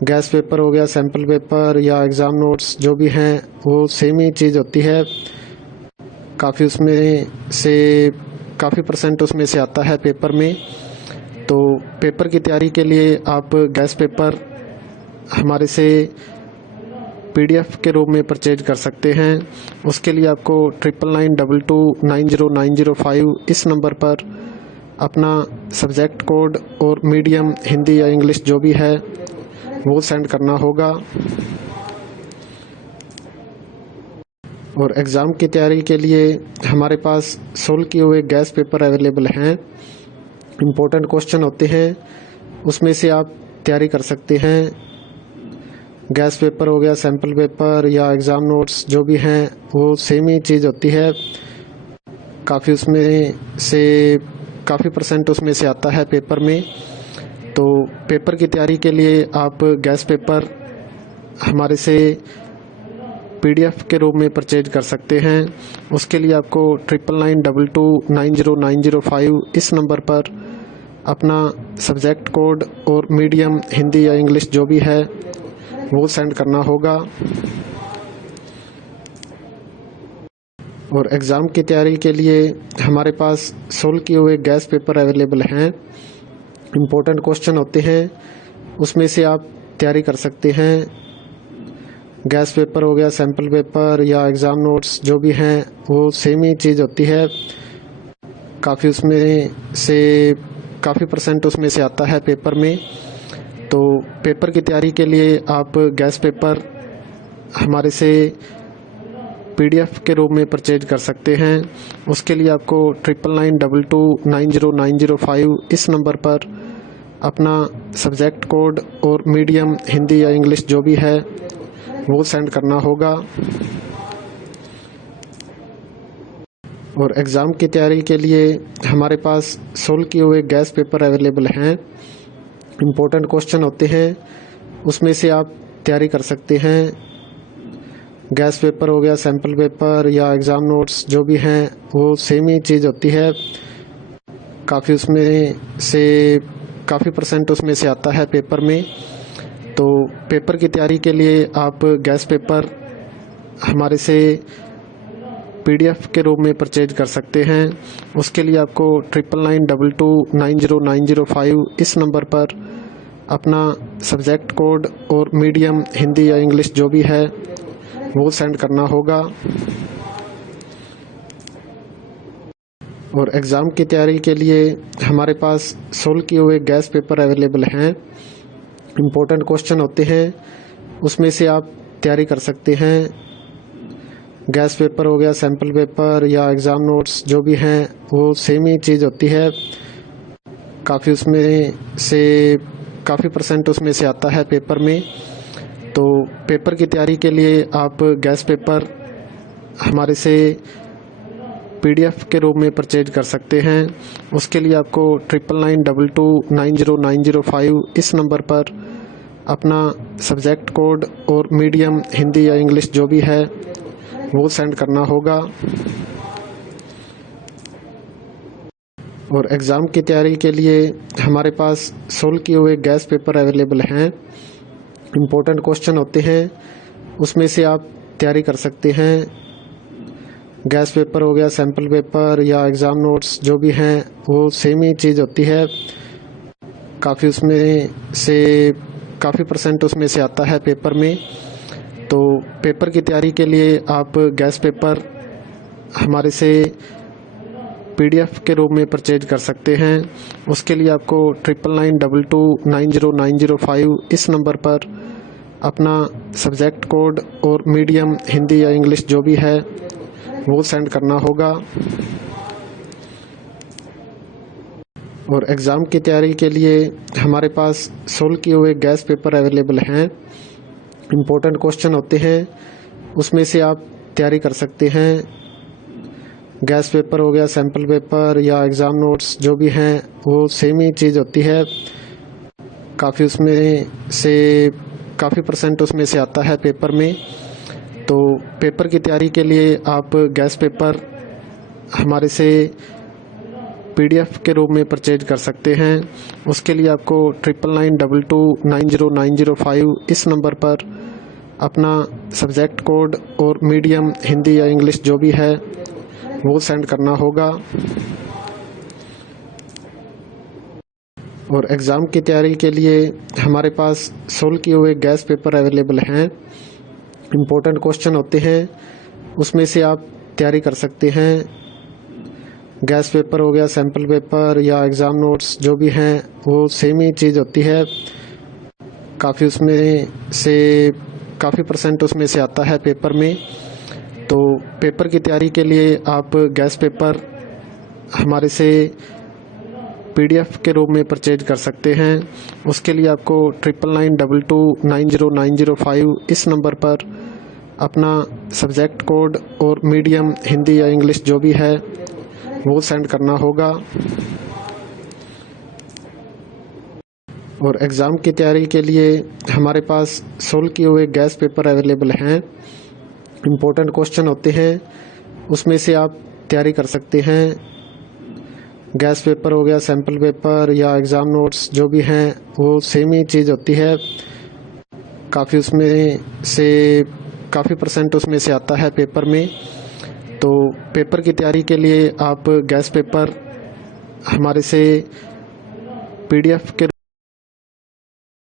Gas paper हो गया, sample paper या एग्ज़ाम नोट्स जो भी हैं वो सेम ही चीज़ होती है। काफ़ी उसमें से काफ़ी परसेंट उसमें से आता है पेपर में। तो पेपर की तैयारी के लिए आप गैस पेपर हमारे से PDF के रूप में परचेज कर सकते हैं। उसके लिए आपको 9992290905 इस नंबर पर अपना सब्जेक्ट कोड और मीडियम हिंदी या इंग्लिश जो भी है वो सेंड करना होगा। और एग्ज़ाम की तैयारी के लिए हमारे पास सोल्व किए हुए गैस पेपर अवेलेबल हैं। इम्पोर्टेंट क्वेश्चन होते हैं, उसमें से आप तैयारी कर सकते हैं। गैस पेपर हो गया, सैम्पल पेपर या एग्ज़ाम नोट्स जो भी हैं वो सेम ही चीज़ होती है। काफ़ी उसमें से काफ़ी परसेंट उसमें से आता है पेपर में। तो पेपर की तैयारी के लिए आप गैस पेपर हमारे से PDF के रूप में परचेज कर सकते हैं। उसके लिए आपको 9992290905 इस नंबर पर अपना सब्जेक्ट कोड और मीडियम हिंदी या इंग्लिश जो भी है वो सेंड करना होगा। और एग्ज़ाम की तैयारी के लिए हमारे पास सोल्व किए हुए गैस पेपर अवेलेबल हैं। इम्पोर्टेंट क्वेश्चन होते हैं, उसमें से आप तैयारी कर सकते हैं। गैस पेपर हो गया, सैम्पल पेपर या एग्ज़ाम नोट्स जो भी हैं वो सेम ही चीज़ होती है। काफ़ी उसमें से काफ़ी परसेंट उसमें से आता है पेपर में। तो पेपर की तैयारी के लिए आप गैस पेपर हमारे से PDF के रूप में परचेज कर सकते हैं। उसके लिए आपको 9992290905 इस नंबर पर अपना सब्जेक्ट कोड और मीडियम हिंदी या इंग्लिश जो भी है वो सेंड करना होगा। और एग्ज़ाम की तैयारी के लिए हमारे पास सोल्व किए हुए गैस पेपर अवेलेबल हैं। इम्पोर्टेंट क्वेश्चन होते हैं, उसमें से आप तैयारी कर सकते हैं। गैस पेपर हो गया, सैम्पल पेपर या एग्ज़ाम नोट्स जो भी हैं वो सेम ही चीज़ होती है। काफ़ी उसमें से काफ़ी परसेंट उसमें से आता है पेपर में। तो पेपर की तैयारी के लिए आप गैस पेपर हमारे से PDF के रूप में परचेज कर सकते हैं। उसके लिए आपको 9992290905 इस नंबर पर अपना सब्जेक्ट कोड और मीडियम हिंदी या इंग्लिश जो भी है वो सेंड करना होगा। और एग्ज़ाम की तैयारी के लिए हमारे पास सोल्व किए हुए गैस पेपर अवेलेबल हैं। इम्पोर्टेंट क्वेश्चन होते हैं, उसमें से आप तैयारी कर सकते हैं। गैस पेपर हो गया, सैम्पल पेपर या एग्ज़ाम नोट्स जो भी हैं वो सेम ही चीज़ होती है। काफ़ी उसमें से काफ़ी परसेंट उसमें से आता है पेपर में। तो पेपर की तैयारी के लिए आप गैस पेपर हमारे से PDF के रूप में परचेज कर सकते हैं। उसके लिए आपको 9992290905 इस नंबर पर अपना सब्जेक्ट कोड और मीडियम हिंदी या इंग्लिश जो भी है वो सेंड करना होगा। और एग्ज़ाम की तैयारी के लिए हमारे पास सोल्व किए हुए गैस पेपर अवेलेबल हैं। इम्पोर्टेंट क्वेश्चन होते हैं, उसमें से आप तैयारी कर सकते हैं। गैस पेपर हो गया, सैम्पल पेपर या एग्ज़ाम नोट्स जो भी हैं वो सेम ही चीज़ होती है। काफ़ी उसमें से काफ़ी परसेंट उसमें से आता है पेपर में। तो पेपर की तैयारी के लिए आप गैस पेपर हमारे से PDF के रूप में परचेज कर सकते हैं। उसके लिए आपको 9992290905 इस नंबर पर अपना सब्जेक्ट कोड और मीडियम हिंदी या इंग्लिश जो भी है वो सेंड करना होगा। और एग्ज़ाम की तैयारी के लिए हमारे पास सोल्व किए हुए गैस पेपर अवेलेबल हैं। इम्पोर्टेंट क्वेश्चन होते हैं, उसमें से आप तैयारी कर सकते हैं। गैस पेपर हो गया, सैम्पल पेपर या एग्ज़ाम नोट्स जो भी हैं वो सेम ही चीज़ होती है। काफ़ी उसमें से काफ़ी परसेंट उसमें से आता है पेपर में। तो पेपर की तैयारी के लिए आप गैस पेपर हमारे से PDF के रूप में परचेज कर सकते हैं। उसके लिए आपको 9992290905 इस नंबर पर अपना सब्जेक्ट कोड और मीडियम हिंदी या इंग्लिश जो भी है वो सेंड करना होगा। और एग्ज़ाम की तैयारी के लिए हमारे पास सोल्व किए हुए गैस पेपर अवेलेबल हैं। इम्पोर्टेंट क्वेश्चन होते हैं, उसमें से आप तैयारी कर सकते हैं। गैस पेपर हो गया, सैम्पल पेपर या एग्ज़ाम नोट्स जो भी हैं वो सेम ही चीज़ होती है। काफ़ी उसमें से काफ़ी % उसमें से आता है पेपर में। तो पेपर की तैयारी के लिए आप गैस पेपर हमारे से PDF के रूप में परचेज कर सकते हैं। उसके लिए आपको 9992290905 इस नंबर पर अपना सब्जेक्ट कोड और मीडियम हिंदी या इंग्लिश जो भी है वो सेंड करना होगा। और एग्ज़ाम की तैयारी के लिए हमारे पास सोल्व किए हुए गैस पेपर अवेलेबल हैं। इम्पोर्टेंट क्वेश्चन होते हैं, उसमें से आप तैयारी कर सकते हैं। गैस पेपर हो गया, सैम्पल पेपर या एग्ज़ाम नोट्स जो भी हैं वो सेम ही चीज़ होती है। काफ़ी उसमें से काफ़ी % उसमें से आता है पेपर में। तो पेपर की तैयारी के लिए आप गैस पेपर हमारे से PDF के